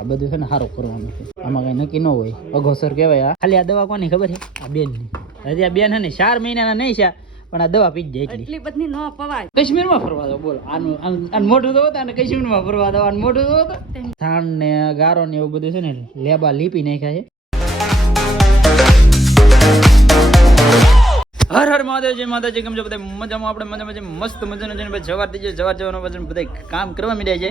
આ બધું છે ને સારું કરવાનું છે, આમાં કઈ નક્કી ન હોય. અઘોસર કહેવાય. ખાલી આ દવા કોની ખબર છે? આ બેનની. હજી આ બેન છે ને 4 મહિનાના નહીં છે, પણ આ દવા પી જ જાય એટલી બધી ન પવાય. કાશ્મીરમાં ફરવા દો બોલો. આનું મોઢું તો હતા ને કાશ્મીરમાં ફરવા દો. આનું મોઢું તો હતું. થાણ ને ગારો ને એવું બધું છે ને લેબા લીપી નાખ્યા છે. હર હર મહાદેવ, જય માતાજી. કેમ છો બધા? મજામાં. આપણે મજામાં મસ્ત મજાનું છે ને ભાઈ. સવાર થઈ જાય, સવાર જવાનું પછી બધા કામ કરવા માંડ્યા છે.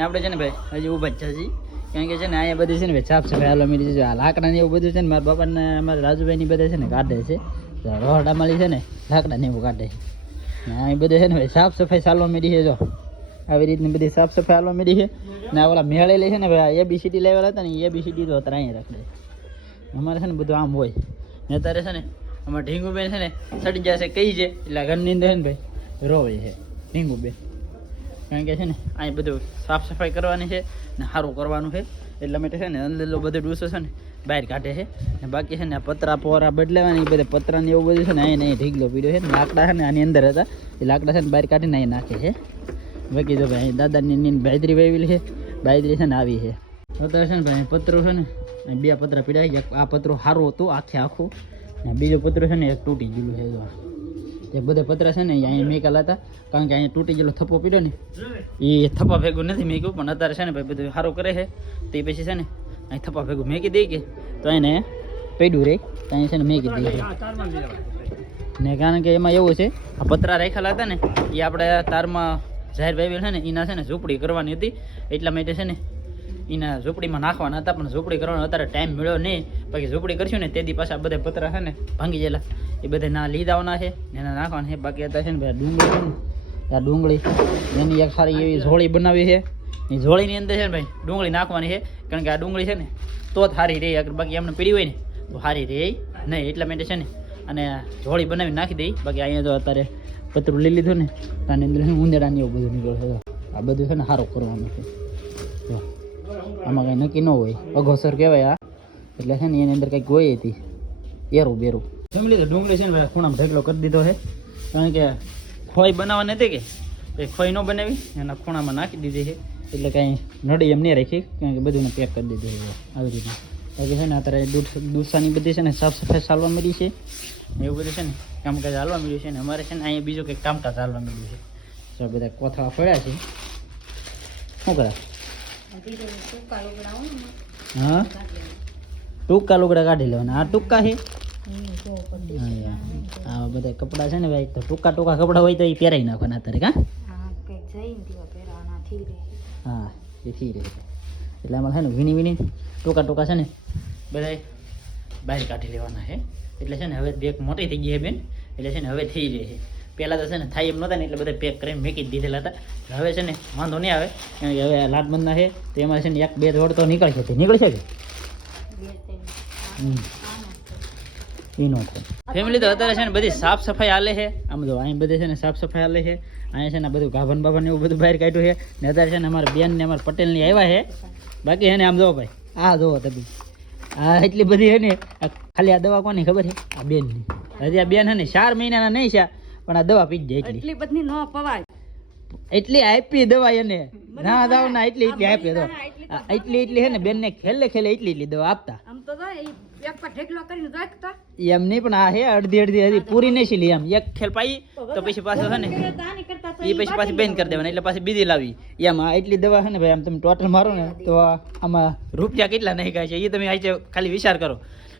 આપણે છે ને ભાઈ હજી ઊભા જ છે, કારણ કે છે ને અહીંયા બધી છે ને ભાઈ સાફ સફાઈ હાલવા માંડી છે. આ લાકડા ને એવું બધું છે ને મારા બાપાને અમારા રાજુભાઈ ની બધા છે ને કાઢે છે. રોહડા માલી છે ને લાકડા ને એવું કાઢે છે. અહીં બધું છે ને ભાઈ સાફ સફાઈ ચાલવા માંડી છે. જો આવી રીતની બધી સાફ સફાઈ હાલવા માંડી છે. ને ઓલા મેળેલી છે ને ભાઈ ABCD લેવલ હતા ને ABCD તો અત્યારે અહીંયા રાખડે. અમારે છે ને બધું આમ હોય ને. અત્યારે છે ને અમારે ઢીંગુબેન છે ને સડી જશે કઈ છે એટલે ઘરની અંદર છે ને ભાઈ રોવે છે ઢીંગુબેન, કારણ કે છે ને અહીં બધું સાફ સફાઈ કરવાની છે ને સારું કરવાનું છે. એટલા માટે છે ને અંદર બધો ડૂસો છે ને બહાર કાઢે છે. ને બાકી છે ને આ પતરા પોરા બદલાવાની બધા પતરા ને એવું બધું છે ને અહીં નહીં ઢીગલો પીડ્યો છે ને લાકડા છે ને આની અંદર હતા એ લાકડા છે ને બહાર કાઢીને અહીં નાખે છે. બાકી જો ભાઈ દાદાની બાજરી વાવેલી છે, બાજરી છે ને આવી છે. અત્યારે છે ને ભાઈ પતરો છે ને 2 પતરા પીડાય. આ પતરો સારું હતું આખું, ને બીજો પતરો છે ને એક તૂટી ગયેલું છે. જો એ બધા પતરા છે ને અહીંયા મેકેલા હતા, કારણ કે અહીંયા તૂટી ગયેલો થપ્પો પીડ્યો ને એ થપ્પા ભેગું નથી મેક્યું. પણ અત્યારે છે ને ભાઈ બધું સારું કરે છે તો એ પછી છે ને અહીં થપ્પા ભેગું મેકી દઈ કે તો એને પડ્યું રહે તો અહીં છે ને મેકી દઈએ ને. કારણ કે એમાં એવું છે આ પતરા રાખેલા હતા ને એ આપણે તારમાં જાહેર ભાઈ છે ને એના છે ને ઝૂંપડી કરવાની હતી. એટલા માટે છે ને એના ઝૂંપડીમાં નાખવાના હતા, પણ ઝૂંપડી કરવાનો અત્યારે ટાઈમ મળ્યો નહીં. બાકી ઝૂંપડી કરશું ને તેથી પાછા બધા પતરા છે ને ભાંગી ગયેલા એ બધા ના લીધાવાના છે ને એના નાખવાના છે. બાકી અત્યારે છે ને ભાઈ ડુંગળી છે ને આ ડુંગળી એની એક સારી એવી ઝોળી બનાવી છે. એ ઝોળીની અંદર છે ને ભાઈ ડુંગળી નાખવાની છે, કારણ કે આ ડુંગળી છે ને તો જ સારી રહે. અગર બાકી એમને પીડી હોય ને તો સારી રહે નહીં. એટલા માટે છે ને અને ઝોળી બનાવી નાખી દઈ. બાકી અહીંયા તો અત્યારે પતરું લઈ લીધું ને આની અંદર ઉંદેડાની એવું બધું નીકળશે. આ બધું છે ને સારું કરવાનું છે. જો આમાં કંઈ નક્કી ન હોય, અઘોસર કહેવાય આ. એટલે છે ને એની અંદર કંઈક હોય હતી એરું બેરું. જમી લીધું. ડુંગળી છે ને ભાઈ ખૂણામાં ઢેકલો કરી દીધો છે, કારણ કે ખોઈ બનાવવાની હતી કે એ ખોઈ ન બનાવી એના ખૂણામાં નાખી દીધી છે. એટલે કાંઈ નડી એમ નહીં રાખી, કારણ કે બધું પેક કરી દીધું છે આવી રીતે. બાકી છે ને અત્યારે દૂસાની બધી છે ને સાફ સફાઈ ચાલવા મળી છે, એવું બધું છે ને કામકાજ ચાલવા મળ્યું છે. ને અમારે છે ને અહીંયા બીજું કંઈક કામકાજ ચાલવા મળ્યું છે. તો બધા કોથળા ફળ્યા છે. શું કરા? હા, ટૂંકા લુગડા કાઢી લેવાના. આ ટૂંકા છે. આ બધા કપડાં છે ને ભાઈ તો ટૂંકા કપડાં હોય તો એ પહેરાઈ નાખવાના અત્યારે. હા એ થઈ રહે. એટલે આમાં છે ને વીણી ટૂંકા છે ને બધા બહાર કાઢી લેવાના છે. એટલે છે ને હવે બેગ મોટી થઈ ગઈ છે બેન, એટલે છે ને હવે થઈ રહી છે. પહેલાં તો છે ને થાય એમ નહોતા ને એટલે બધા પેક કરીને મેકી જ દીધેલા હતા. હવે છે ને વાંધો નહીં આવે, કારણ કે હવે લાટબંધના છે તો એમાં છે ને 1-2 દોડ તો નીકળશે કે એનો ફેમિલી તો અત્યારે છે ને બધી સાફ સફાઈ હાલે છે. આમ જો અહીં બધે છે ને સાફ સફાઈ હાલે છે. અહીંયા છે ને બધું ગાભન બાભન એવું બધું બહાર કાઢ્યું છે. ને અત્યારે છે ને અમારા બેન ને અમારા પટેલની આવ્યા છે. બાકી છે ને આમ જોવો ભાઈ, આ જોવો તમે આ એટલી બધી છે ને. ખાલી આ દવા કોની ખબર છે? આ બેનની. હજી આ બેન છે ને 4 મહિનાના નહીં છે, પણ આ દવા પી જ જાય એટલી બધી ન પવાય. એટલી આપી દવા એને ના દાવ ના એટલી આપી દો. એટલી છે ને બેન ને ખેલે એટલી દવા આપતા. એમ નહીં પણ આ હે અડધી હજી પૂરી નહીં સીલી. એમ એક ખેલ પાઈ તો પછી પાછો છે ને એ પછી પાછી બેન કરી દેવાના, એટલે પાછી બીજી લાવી. એમ આ એટલી દવા છે ને ભાઈ આમ તમે ટોટલ મારો ને તો આમાં રૂપિયા કેટલા નહીં ખાય છે એ તમે આજે ખાલી વિચાર કરો.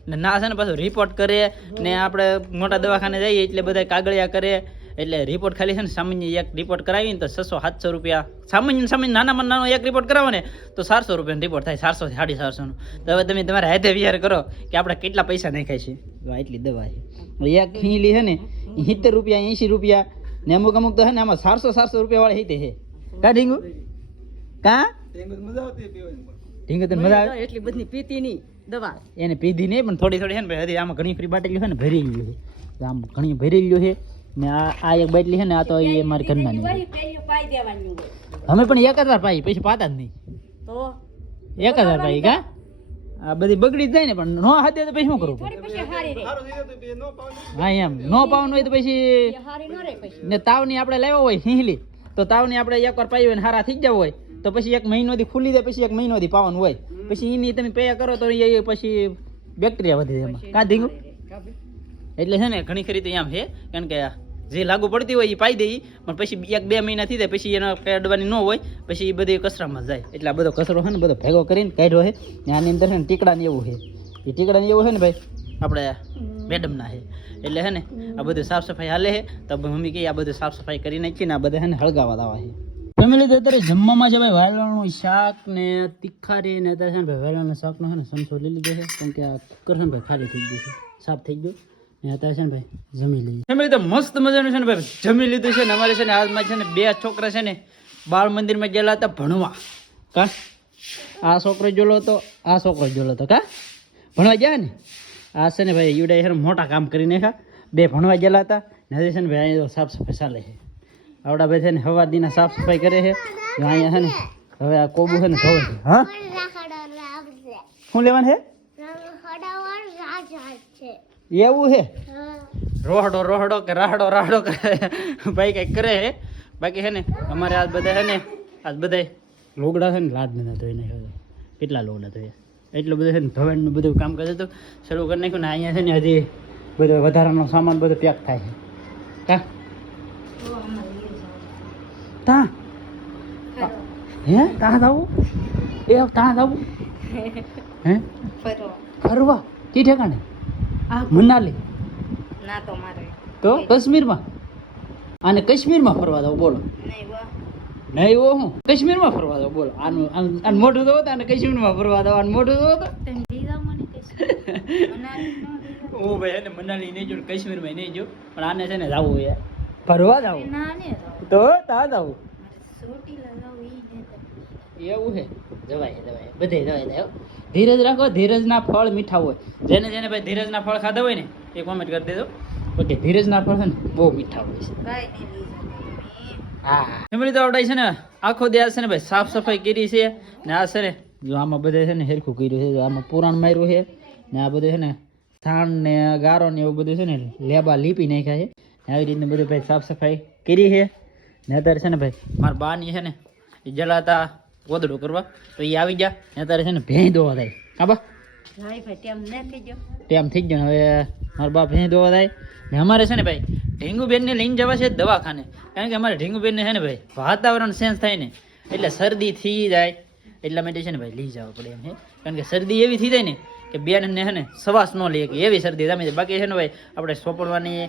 ને ના છે ને પાછું રિપોર્ટ કરે ને આપણે મોટા દવાખાને જઈએ એટલે બધા કાગળિયા કરે. એટલે રિપોર્ટ ખાલી છે ને સામાન્ય એક રિપોર્ટ કરાવીને તો 600-700 રૂપિયા. સામાન્ય નાનામાં નાનો એક રિપોર્ટ કરાવો ને તો 400 રૂપિયાનો રિપોર્ટ થાય, 400-450નો. તો હવે તમે તમારા હાથે વિચાર કરો કે આપણે કેટલા પૈસા નાખાય છે. એટલી દવા છે. એક ખીલી છે ને 70 રૂપિયા 80 રૂપિયા ને અમુક તો છે ને આમાં 400 રૂપિયા વાળી હિતે છે. કા ઢીંગુ કા ઢીંગુ તને મજા આવે? એટલી બધી પીતી નહીં દવા એને પીધી નહીં, પણ થોડી છે ને હજી આમાં ઘણી ફ્રી બાટલીઓ છે ને ભરી ગયું છે. આમ ઘણી ભરી ગયું છે ને આ એક બાટલી છે ને આ તો એ મારી ઘરના નહીં. અમે પણ 1000 પાઈ પછી પાતા જ નહીં. તો 1000 પાઈ કા આ બધી બગડી જ જાય ને, પણ નો હાથે તો પછી શું કરવું? હા એમ નો પાવાનું હોય તો પછી ને તાવની આપણે લાવ્યો હોય સિંહલી તો તાવની આપણે 1 વાર પાઈ હોય ને હારા થઈ જવો હોય તો પછી 1 મહિનોથી ખુલી જાય, પછી 1 મહિનોથી પાવાનું હોય, પછી એની તમે પે કરો તો એ પછી બેક્ટેરિયા વધી જાય એમાં. કાં ધીંગું? એટલે છે ને ઘણી ખરી તો આમ છે, કારણ કે જે લાગુ પડતી હોય એ પાઈ દે, પણ પછી 1-2 મહિના થઈ જાય પછી એના કાઢવાની ન હોય, પછી એ બધી કચરામાં જાય. એટલે આ બધો કચરો છે ને બધો ભેગો કરીને કાઢ્યો છે. ને આની અંદર છે ને ટીકડા ને એવું છે, એ ટીકડા ને એવું છે ને ભાઈ આપણે મેડમના છે. એટલે છે ને આ બધું સાફ સફાઈ હાલે છે. તો મમ્મી કહે આ બધું સાફ સફાઈ કરી નાખી ને આ બધા છે ને હળગાવા દાવા છે. ફેમિલી તો અત્યારે જમવામાં છે ભાઈ વાલોળનું શાક ને તીખારી ને અત્યારે છે ને ભાઈ વાલોળના શાકનો છે ને સમસો લઈ લીધો છે, કેમ કે આ કુકર છે ને ભાઈ ખાલી થઈ ગયું છે, સાફ થઈ ગયું. ને અત્યારે છે ને ભાઈ જમી લઈએ. ફેમિલી તો મસ્ત મજાનું છે ને ભાઈ જમી લીધું છે ને. અમારે છે ને હાલમાં છે ને 2 છોકરા છે ને બાળ મંદિરમાં ગયેલા હતા ભણવા. કા આ છોકરો જોલો હતો, આ છોકરો જોલો હતો. કા ભણવા ગયા ને આ છે ને ભાઈ યુડાઈ છે મોટા કામ કરી નાખ્યા. 2 ભણવા ગયેલા હતા ને હજી છે ને ભાઈ અહીંયા સાફ સફાઈ ચાલે છે. આવડા ભાઈ છે ને હવા દીના સાફ સફાઈ કરે છે. અહીંયા છે ને હવે આ કોબુ છે ને ધોવે છે. હા શું લેવાનું છે? એવું છે? રોહડો કે રાહડો કરે ભાઈ કંઈક કરે છે. બાકી છે ને અમારે આજ બધા છે ને આજ બધા લોગડા છે ને લાદ નથી ધોઈ નાખ્યો. કેટલા લોગડા ધોયા એટલું બધું છે ને ધોવાનું બધું કામ કરે તો શરૂ કરી નાખ્યું ને. અહીંયા છે ને હજી બધો વધારાનો સામાન બધો પેક થાય છે. કા તા હે તા જવું એ તા જવું હે ફરવા કી ઠેકાણે? મનાલી ના તો મારે તો કાશ્મીરમાં અને કાશ્મીરમાં ફરવા દો બોલો. નહીં ઓ હું કાશ્મીરમાં ફરવા દો બોલો. આનું મોઢું તો હતા અને કાશ્મીરમાં ફરવા દો. આનું મોઢું તો હતું. હું ભાઈ એને મનાલી નહીં જો કાશ્મીરમાં નહીં જો, પણ આને છે ને જવું યાર ફરવા જવું તો તા જવું એવું છે. જવાય બધે જવાય. ધીરજ રાખો, ધીરજના ફળ મીઠા હોય. જેને ભાઈ ધીરજના ફળ ખાધા હોય ને એ કોમેન્ટ કરી દેજો. ઓકે ધીરજના ફળ છે ને બહુ મીઠા હોય છે. હા ફેમિલી તો આવડાય છે ને આખો દિવસ છે ને ભાઈ સાફ સફાઈ કરી છે ને. આ છે ને જો આમાં બધે છે ને હેરખું કર્યું છે, જો આમાં પુરાણ માર્યું છે ને આ બધું છે ને થાણ ને ગારો ને એવું બધું છે ને લેબા લીપી નાખ્યા છે. આવી રીતને બધું ભાઈ સાફ સફાઈ કરી છે ને. અત્યારે છે ને ભાઈ મારા બાની છે ને એ જલાતા ગોદડું કરવા તો એ આવી ગયા ને. અત્યારે છે ને ભેંસ દોવા થાય. હા બા ટેમ થઈ ગયો. હવે મારા બા ભેંસ દોવા થાય ને. અમારે છે ને ભાઈ ઢીંગુબેનને લઈને જવા છે દવાખાને, કારણ કે અમારે ઢીંગુબેનને છે ને ભાઈ વાતાવરણ ચેન્જ થાય ને એટલે શરદી થઈ જાય. એટલા માટે છે ને ભાઈ લઈ જવા પડે એમ છે, કારણ કે શરદી એવી થઈ જાય ને કે બેનને છે ને શ્વાસ ન લે કે એવી શરદી તમે. બાકી છે ને ભાઈ આપણે સોપડવાની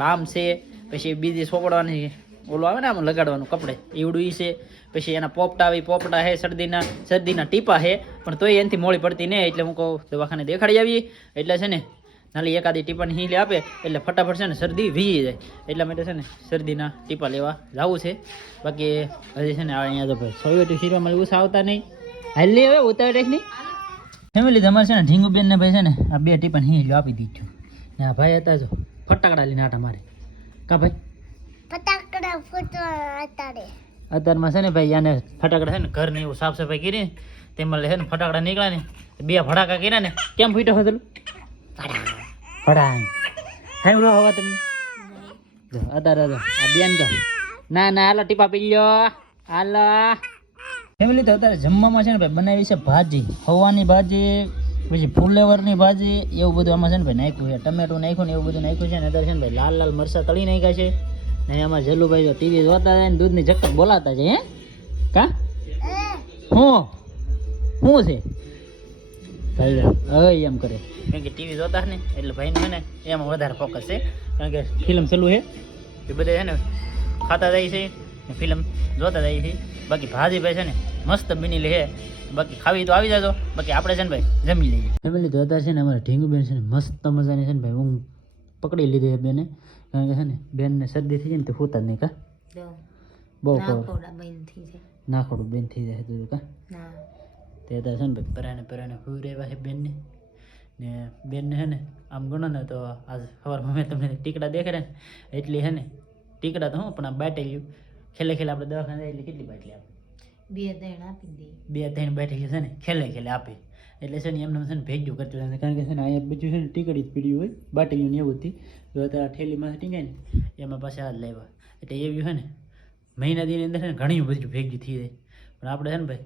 બામ છે, પછી બીજી સોપડવાની ઓલું આવે ને આમ લગાડવાનું કપડે એવડું એ છે, પછી એના પોપટા છે, શરદીના ટીપા છે, પણ તોય એનાથી મોડી પડતી નહીં. એટલે હું કહું દવાખાને દેખાડી આવીએ. એટલે છે ને નાલી એકાદી ટીપાની હીલે આપે એટલે ફટાફટ છે ને શરદી વીજી જાય. એટલા માટે છે ને શરદીના ટીપા લેવા જવું છે. બાકી હજી છે ને અહીંયા તો ભાઈ સોવેટી શીરવામાં ઓછા આવતા નહીં. હાલી હવે ઉતાવળ નહીં ફેમિલી. તમારે છે ને ઢીંગુબેનને ભાઈ છે ને આ 2 ટીપાની હીલો આપી દીધું ને. આ ભાઈ હતા જો ફટાકડા લઈને આટા મારે. કા ભાઈ ફટાકડા ફૂટવા અત્યારમાં છે ને ભાઈ આને ફટાકડા છે ને ઘરને એવું સાફ સફાઈ કરી તેમાં છે ને ફટાકડા નીકળ્યા ને 2 ફટાકા કર્યા ને. કેમ ફૂટ્યો હતું? ફડા સાંભળો હવા તમે જો અત્યારે આ બેન તો ના હાલો ટીપા પી લ્યો હાલો. ફેમિલી તો અત્યારે જમવામાં છે ને ભાઈ બનાવી છે ભાજી, હવાની ભાજી, પછી ફુલેવરની ભાજી, એવું બધું આમાં છે ને ભાઈ નાખ્યું છે. ટમેટું નાખ્યું ને એવું બધું નાખ્યું છે ને. અત્યારે છે ને ભાઈ લાલ મરચાં તળી નાખ્યા છે ને. એમાં જલ્લુભાઈ જો ટીવી જોતા જાય ને દૂધની ઝક્કર બોલાતા છે. હે કા શું છે ભાઈ હવે એમ કરે, કારણ કે ટીવી જોતા ને એટલે ભાઈને છે ને એમાં વધારે ફોકસ છે, કારણ કે ફિલ્મ ચાલુ છે એ બધે છે ને ખાતા જાય છે ને ફિલ્મ જોતા જાય છે. બાકી ભાજી ભાઈ છે ને મસ્ત બની લે. બાકી ખાવી તો આવી જાજો, બાકી આપણે છે ને ભાઈ જમી લઈએ. ફેમિલી તો અત્યારે છે ને અમારે ઢીંગુબેન છે ને મસ્ત મજાની છે ને ભાઈ ઊંઘ પકડી લીધી છે બેને, કારણ કે છે ને બેનને શરદી થઈ જાય ને તો હોતા જ નહીં. કા બહુ નાખોડું બેન થઈ જાય તું કા તે અત્યારે છે ને ભાઈ પરાણે હુઈ રહેવા છે બેનને ને. બેનને છે ને આમ ગણો ને તો આજ સવારમાં મેં તમને ટીકડા દેખાડે ને એટલી છે ને ટીકડા તો હું પણ આ બાટેલ્યું ખેલે આપણે દવાખાને જાય એટલે કેટલી બાટલી આપે? 2-3 બાટલી છે ને ખેલે આપે. એટલે છે ને એમને છે ને ભેગું કરતું રહે, કારણ કે છે ને અહીંયા બીજું છે ને ટીકડી જ પીડ્યું હોય બાટલીયું ને એવું હતી. જો અત્યારે ઠેલીમાં ટીંગાય ને એમાં પાછા હાથ લાવ્યા એટલે એવી છે ને મહિના દીની અંદર છે ને ઘણી બધું ભેગું થઈ જાય. પણ આપણે છે ને ભાઈ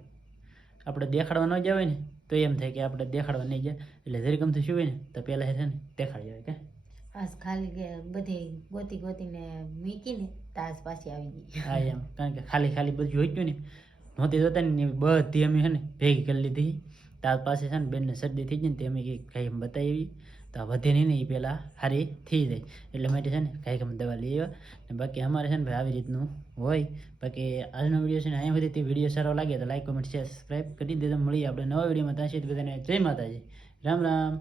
આપણે દેખાડવા ન જવાય ને તો એમ થાય કે આપણે દેખાડવા નહીં જાય એટલે જરી ગમતું શું હોય ને તો પહેલાં છે ને દેખાડી જવાય કે આજ ખાલી બધી ગોતીને મૂકીને તાસ પાછી આવી ગઈ. હા એમ કારણ કે ખાલી બધું જોઈતું ને નહોતી જોતા ને એવી બધી અમે છે ને ભેગી કરી લીધી તાર પાસે છે ને બેનને શરદી થઈ જાય ને તે અમે કંઈ એમ બતાવી તો આ વધે નહીં ને એ પહેલાં સારી થઈ જાય એટલે માટે છે ને કાંઈક અમે દવા લઈ આવ્યા ને બાકી અમારે છે ને ભાઈ આવી રીતનું હોય બાકી આજનો વિડીયો છે ને અહીંયા સુધી વિડીયો સારો લાગે તો લાઈક કોમેન્ટ શેર સબસ્ક્રાઈબ કરી દેજો મળીએ આપણે નવા વિડીયોમાં ત્યાં સુધી બધાને જય માતાજી રામ રામ.